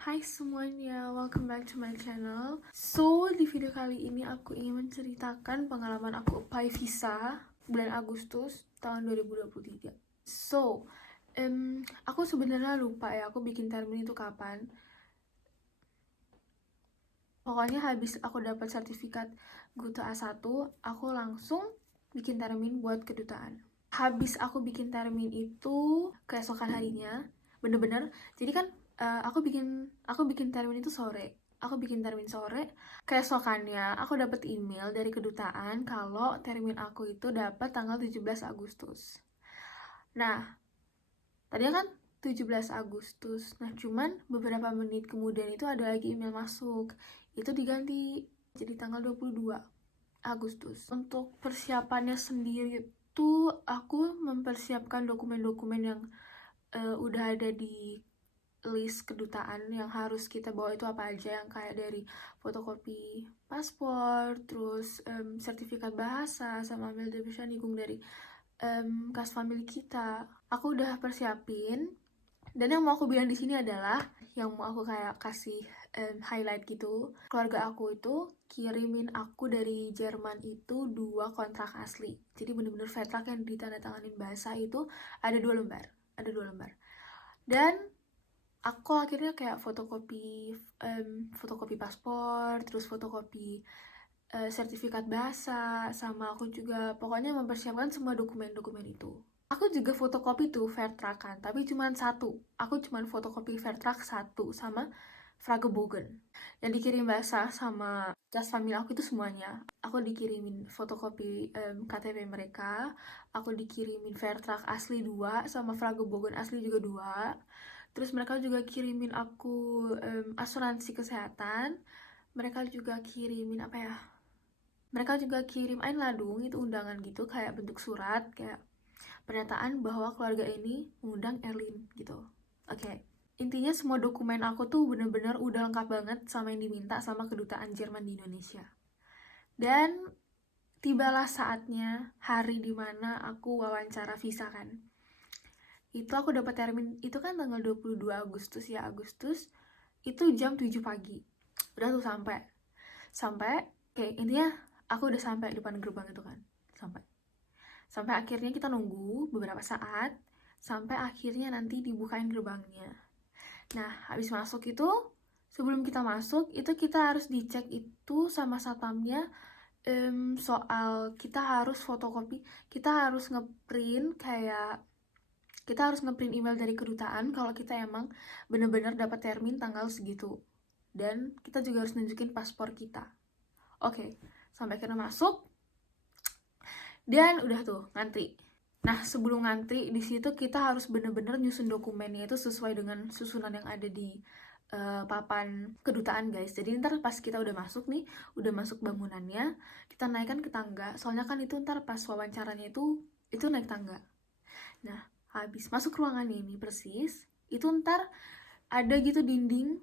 Hai semuanya, welcome back to my channel. So, di video kali ini aku ingin menceritakan pengalaman aku apply visa bulan Agustus tahun 2023. So, aku sebenarnya lupa ya, aku bikin termin itu kapan. Pokoknya habis aku dapat sertifikat Guta A1, aku langsung bikin termin buat kedutaan. Habis aku bikin termin itu keesokan harinya, bener-bener, jadi kan aku bikin termin itu sore. Aku bikin termin sore, keesokannya aku dapat email dari kedutaan kalau termin aku itu dapat tanggal 17 Agustus. Nah, tadinya kan 17 Agustus. Nah, cuman beberapa menit kemudian itu ada lagi email masuk. Itu diganti jadi tanggal 22 Agustus. Untuk persiapannya sendiri tuh aku mempersiapkan dokumen-dokumen yang udah ada di list kedutaan yang harus kita bawa itu apa aja, yang kayak dari fotokopi paspor, terus sertifikat bahasa, sama ambil bisa nikung dari kas family kita. Aku udah persiapin, dan yang mau aku bilang di sini adalah yang mau aku kayak kasih highlight gitu. Keluarga aku itu kirimin aku dari Jerman itu 2 kontrak asli. Jadi bener-bener vertrak yang ditandatanganin bahasa itu ada 2 lembar. Ada 2 lembar. Dan aku akhirnya kayak fotokopi paspor, terus fotokopi sertifikat bahasa, sama aku juga pokoknya mempersiapkan semua dokumen-dokumen itu. Aku juga fotokopi tuh Vertra kan, tapi cuma satu. Aku cuma fotokopi Vertra satu sama Fragebogen. Yang dikirim bahasa sama jas family aku itu semuanya. Aku dikirimin fotokopi KTP mereka, aku dikirimin Vertra asli 2 sama Fragebogen asli juga 2. Terus mereka juga kirimin aku asuransi kesehatan. Mereka juga kirimin apa ya? Mereka juga kirim Einladung, itu undangan gitu, kayak bentuk surat, kayak pernyataan bahwa keluarga ini mengundang Erlin gitu. Oke. Intinya semua dokumen aku tuh bener-bener udah lengkap banget sama yang diminta sama kedutaan Jerman di Indonesia. Dan tibalah saatnya hari dimana aku wawancara visa kan. Itu aku dapat termin, itu kan tanggal 22 Agustus ya, Agustus. Itu jam 7 pagi. Udah tuh sampai kayak intinya aku udah sampai depan gerbang itu kan. Sampai akhirnya kita nunggu beberapa saat, sampai akhirnya nanti dibukain gerbangnya. Nah, habis masuk itu, sebelum kita masuk, itu kita harus dicek itu sama satpamnya, soal kita harus fotokopi, kita harus ngeprint kayak, kita harus ngeprint email dari kedutaan kalau kita emang bener-bener dapat termin tanggal segitu. Dan kita juga harus nunjukin paspor kita. Oke, sampai akhirnya masuk, dan udah tuh ngantri. Nah, sebelum ngantri di situ kita harus bener-bener nyusun dokumennya itu sesuai dengan susunan yang ada di papan kedutaan, guys. Jadi ntar pas kita udah masuk nih, udah masuk bangunannya, kita naikkan ke tangga. Soalnya kan itu ntar pas wawancaranya itu naik tangga. Nah, habis masuk ruangan ini persis, itu ntar ada gitu dinding.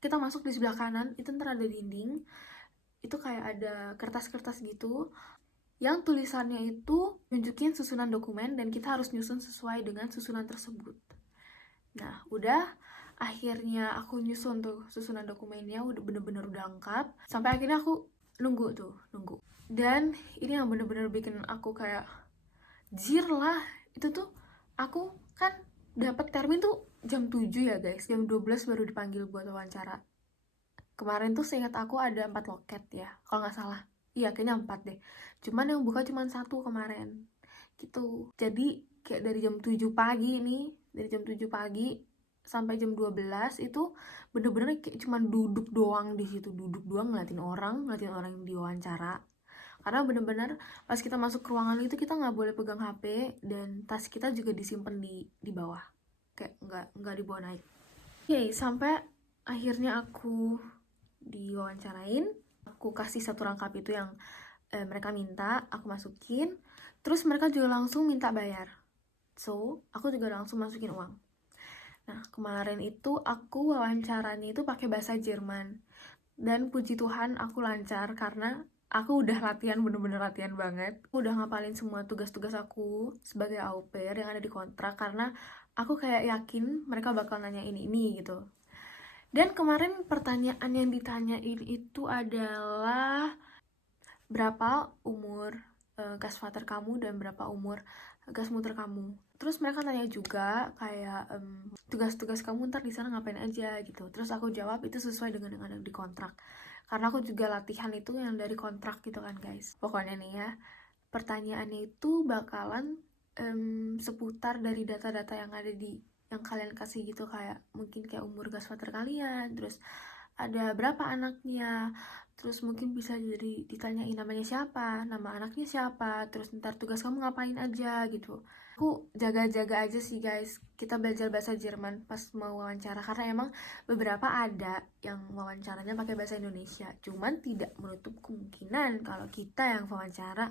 Kita masuk di sebelah kanan, itu ntar ada dinding. Itu kayak ada kertas-kertas gitu yang tulisannya itu nunjukin susunan dokumen dan kita harus nyusun sesuai dengan susunan tersebut. Nah, udah akhirnya aku nyusun tuh susunan dokumennya, udah bener-bener udah lengkap. Sampai akhirnya aku nunggu. Dan ini yang bener-bener bikin aku kayak jir lah. Itu tuh aku kan dapat termin tuh jam 7 ya guys, jam 12 baru dipanggil buat wawancara. Kemarin tuh seingat aku ada 4 loket ya, kalau nggak salah. Iya, kayaknya 4 deh. Cuman yang buka cuma 1 kemarin. Gitu. Jadi kayak dari jam 7 pagi nih, dari jam 7 pagi sampai jam 12 itu bener-bener kayak cuma duduk doang di situ, duduk doang ngeliatin orang yang diwawancara. Karena bener-bener pas kita masuk ke ruangan itu kita nggak boleh pegang HP, dan tas kita juga disimpan di bawah. Kayak nggak dibawa naik. Oke, sampai akhirnya aku diwawancarain, aku kasih satu rangkap itu yang mereka minta, aku masukin, terus mereka juga langsung minta bayar, so aku juga langsung masukin uang. Nah, kemarin itu aku wawancaranya itu pakai bahasa Jerman, dan puji Tuhan aku lancar karena aku udah latihan, bener-bener latihan banget. Aku udah ngapalin semua tugas-tugas aku sebagai au pair yang ada di kontrak, karena aku kayak yakin mereka bakal nanya ini gitu. Dan kemarin pertanyaan yang ditanyain itu adalah berapa umur gasfather kamu dan berapa umur gasmother kamu. Terus mereka tanya juga kayak tugas-tugas kamu ntar di sana ngapain aja gitu. Terus aku jawab itu sesuai dengan yang di kontrak. Karena aku juga latihan itu yang dari kontrak gitu kan guys. Pokoknya nih ya, pertanyaannya itu bakalan seputar dari data-data yang ada di yang kalian kasih gitu, kayak mungkin kayak umur gasfather kalian, terus ada berapa anaknya, terus mungkin bisa jadi ditanyain namanya siapa, nama anaknya siapa, terus ntar tugas kamu ngapain aja gitu. Aku jaga-jaga aja sih guys, kita belajar bahasa Jerman pas mau wawancara, karena emang beberapa ada yang wawancaranya pakai bahasa Indonesia, cuman tidak menutup kemungkinan kalau kita yang wawancara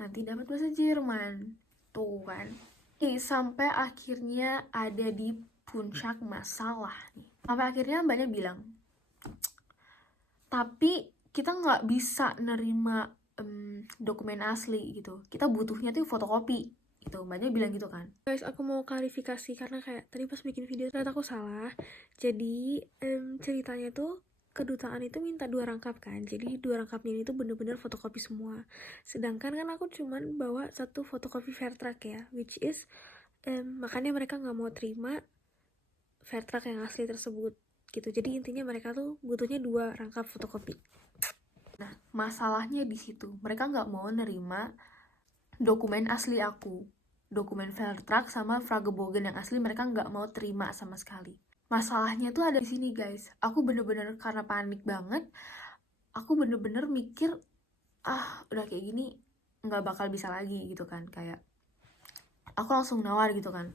nanti dapat bahasa Jerman tuh kan. Sampai akhirnya ada di puncak masalah nih, sampai akhirnya banyak bilang tapi kita nggak bisa nerima dokumen asli gitu, kita butuhnya tuh fotokopi gitu, banyak bilang gitu kan. Guys, aku mau klarifikasi karena kayak tadi pas bikin video ternyata aku salah. Jadi ceritanya tuh kedutaan itu minta 2 rangkap kan, jadi 2 rangkapnya ini tuh bener-bener fotokopi semua, sedangkan kan aku cuman bawa 1 fotokopi Vertrack ya, which is makanya mereka nggak mau terima Vertrack yang asli tersebut gitu. Jadi intinya mereka tuh butuhnya 2 rangkap fotokopi. Nah, masalahnya di situ, mereka nggak mau nerima dokumen asli aku, dokumen Vertrack sama Fragebogen yang asli mereka nggak mau terima sama sekali. Masalahnya tuh ada di sini guys, aku bener-bener karena panik banget, aku bener-bener mikir udah kayak gini nggak bakal bisa lagi gitu kan, kayak aku langsung nawar gitu kan,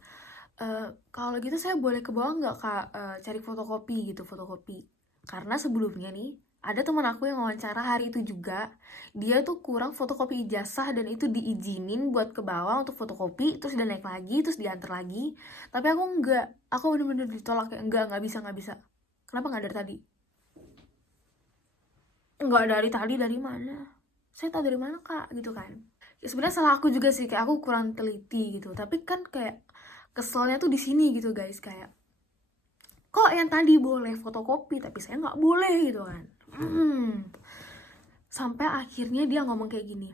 kalau gitu saya boleh ke bawah nggak kak, cari fotokopi gitu, fotokopi. Karena sebelumnya nih ada teman aku yang wawancara hari itu juga, dia tuh kurang fotokopi ijazah dan itu diizinin buat ke bawah untuk fotokopi, terus dia naik lagi, terus diantar lagi. Tapi aku enggak, aku bener-bener ditolak kayak nggak bisa, nggak bisa. Kenapa nggak dari tadi? Nggak dari tadi, dari mana? Saya tahu dari mana kak gitu kan. Ya sebenarnya salah aku juga sih, kayak aku kurang teliti gitu, tapi kan kayak keselnya tuh di sini gitu guys, kayak kok yang tadi boleh fotokopi tapi saya nggak boleh gitu kan. Sampai akhirnya dia ngomong kayak gini,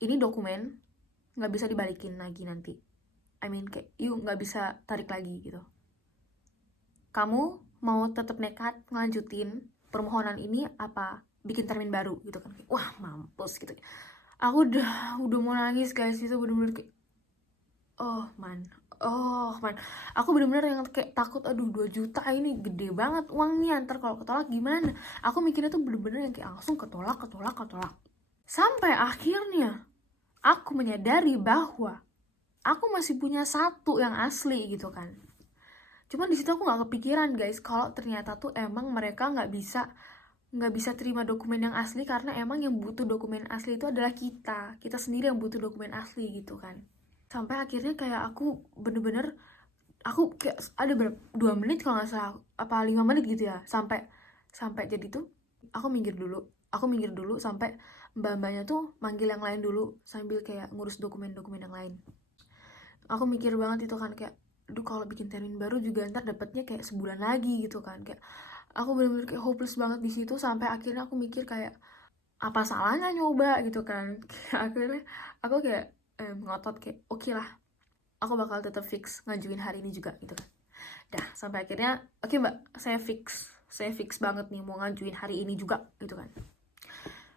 ini dokumen nggak bisa dibalikin lagi nanti, I mean kayak yuk nggak bisa tarik lagi gitu, kamu mau tetap nekat ngelanjutin permohonan ini apa bikin termin baru gitu kan. Wah mampus gitu, aku udah mau nangis guys, itu bener-bener kayak oh man, aku bener-bener yang kayak takut, aduh 2 juta ini gede banget uangnya, ntar kalau ketolak gimana. Aku mikirnya tuh bener-bener yang kayak langsung ketolak. Sampai akhirnya aku menyadari bahwa aku masih punya 1 yang asli gitu kan. Cuman di situ aku nggak kepikiran guys, kalau ternyata tuh emang mereka nggak bisa terima dokumen yang asli, karena emang yang butuh dokumen asli itu adalah kita sendiri yang butuh dokumen asli gitu kan. Sampai akhirnya kayak aku bener-bener, aku kayak ada berapa 2 menit kalau nggak salah apa 5 menit gitu ya, sampai jadi tuh aku minggir dulu sampai mbak-mbaknya tuh manggil yang lain dulu sambil kayak ngurus dokumen-dokumen yang lain. Aku mikir banget itu kan, kayak aduh kalau bikin termin baru juga ntar dapetnya kayak sebulan lagi gitu kan, kayak aku bener-bener kayak hopeless banget di situ. Sampai akhirnya aku mikir kayak apa salahnya nyoba gitu kan. Akhirnya aku kayak ngotot kayak oke lah, aku bakal tetap fix ngajuin hari ini juga gitu kan. Dah sampai akhirnya oke mbak, saya fix banget nih mau ngajuin hari ini juga gitu kan.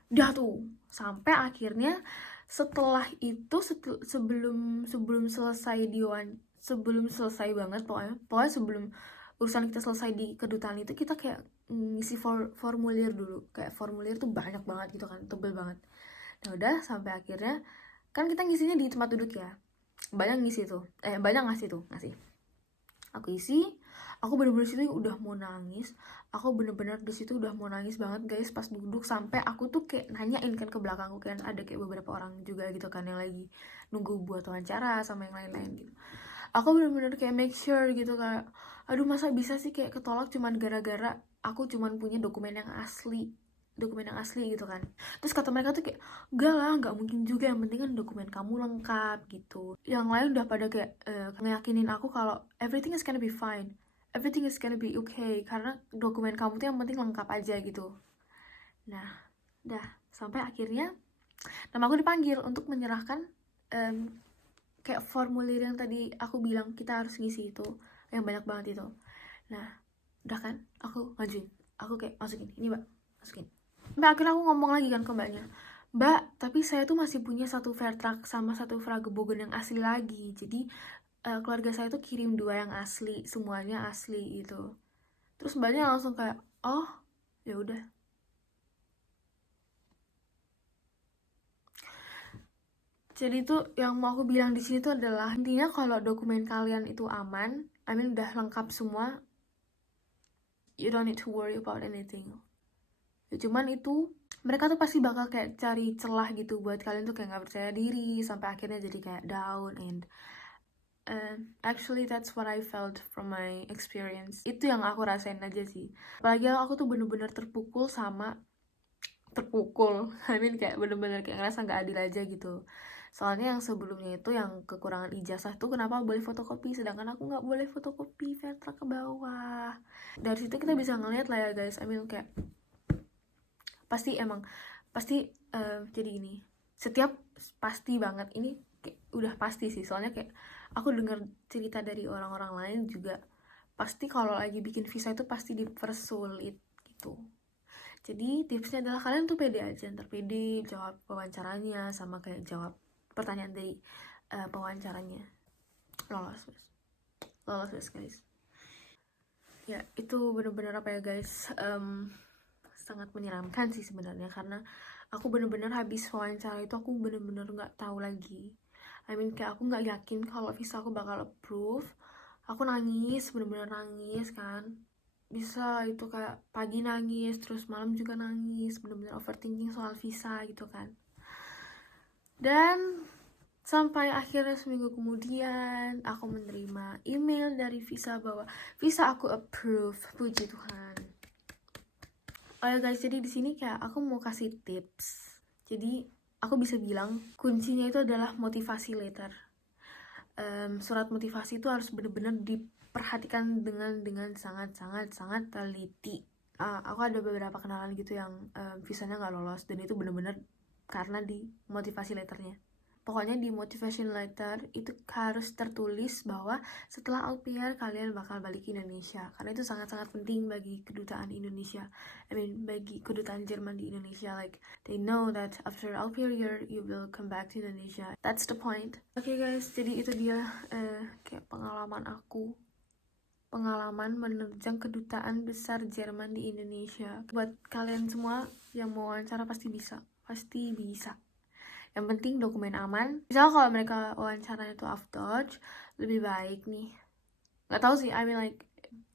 Dah tuh sampai akhirnya setelah itu sebelum selesai sebelum selesai banget, pokoknya sebelum urusan kita selesai di kedutaan itu, kita kayak ngisi formulir dulu, kayak formulir tuh banyak banget gitu kan, tebel banget. Nah udah sampai akhirnya kan kita ngisinya di tempat duduk ya, banyak ngasih tuh aku isi. Aku bener-bener situ udah mau nangis, aku bener-bener di situ udah mau nangis banget guys pas duduk. Sampai aku tuh kayak nanyain kan ke belakangku, kan ada kayak beberapa orang juga gitu kan yang lagi nunggu buat wawancara sama yang lain-lain gitu. Aku bener-bener kayak make sure gitu, kayak aduh masa bisa sih kayak ketolak cuman gara-gara aku cuman punya dokumen yang asli. dokumen yang asli gitu kan. Terus kata mereka tuh kayak, enggak lah, nggak mungkin juga, yang penting kan dokumen kamu lengkap gitu. Yang lain udah pada kayak ngeyakinin aku kalau everything is gonna be fine, everything is gonna be okay, karena dokumen kamu tuh yang penting lengkap aja gitu. Nah, dah sampai akhirnya nama aku dipanggil untuk menyerahkan kayak formulir yang tadi aku bilang kita harus ngisi itu, yang banyak banget itu. Nah, udah kan, aku ngajuin, aku kayak masukin, ini mbak, masukin. Mbak, akhirnya aku ngomong lagi kan ke mbaknya, mbak, tapi saya tuh masih punya satu Fairtrack sama satu Fragebogen yang asli lagi, jadi keluarga saya tuh kirim 2 yang asli, semuanya asli gitu. Terus mbaknya langsung kayak, oh ya udah. Jadi tuh yang mau aku bilang di sini tuh adalah intinya kalau dokumen kalian itu aman, I mean udah lengkap semua, you don't need to worry about anything. Ya, cuman itu mereka tuh pasti bakal kayak cari celah gitu buat kalian tuh kayak nggak percaya diri sampai akhirnya jadi kayak down. And actually that's what I felt from my experience. Itu yang aku rasain aja sih. Apalagi aku tuh bener-bener terpukul, I mean kayak bener-bener kayak ngerasa nggak adil aja gitu. Soalnya yang sebelumnya itu yang kekurangan ijazah tuh kenapa boleh fotokopi, sedangkan aku nggak boleh fotokopi Fairtrack ke bawah. Dari situ kita bisa ngeliat lah ya guys, I mean kayak pasti jadi ini setiap pasti banget ini kayak, udah pasti sih, soalnya kayak aku dengar cerita dari orang-orang lain juga pasti kalau lagi bikin visa itu pasti dipersulit gitu. Jadi tipsnya adalah kalian tuh pede aja, ntar pede jawab wawancaranya sama kayak jawab pertanyaan dari pewawancaranya. lolos guys. Ya itu bener-bener apa ya guys, sangat menyeramkan sih sebenarnya, karena aku bener-bener habis wawancara itu aku bener-bener nggak tahu lagi. I mean kayak aku nggak yakin kalau visa aku bakal approve. Aku nangis, bener-bener nangis kan. Bisa itu kayak pagi nangis, terus malam juga nangis, bener-bener overthinking soal visa gitu kan. Dan sampai akhirnya seminggu kemudian aku menerima email dari visa bahwa visa aku approve, puji Tuhan. Oh ya guys, jadi di sini kayak aku mau kasih tips. Jadi aku bisa bilang kuncinya itu adalah motivasi letter. Surat motivasi itu harus benar-benar diperhatikan dengan sangat teliti. Aku ada beberapa kenalan gitu yang visanya nggak lolos, dan itu benar-benar karena di motivasi letternya. Pokoknya di motivation letter itu harus tertulis bahwa setelah au pair kalian bakal balik ke Indonesia, karena itu sangat-sangat penting bagi kedutaan Indonesia. I mean bagi kedutaan Jerman di Indonesia, like they know that after au pair year you will come back to Indonesia. That's the point. Oke guys, jadi itu dia kayak pengalaman menerjang kedutaan besar Jerman di Indonesia. Buat kalian semua yang mau wawancara pasti bisa. Yang penting dokumen aman. Misal kalau mereka wawancaranya itu auf Deutsch, lebih baik nih. Gak tau sih, I mean like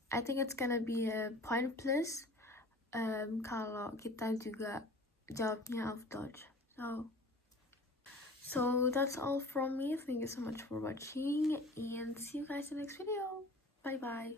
I think it's gonna be a point plus kalau kita juga jawabnya auf Deutsch. So that's all from me. Thank you so much for watching and see you guys in the next video. Bye bye.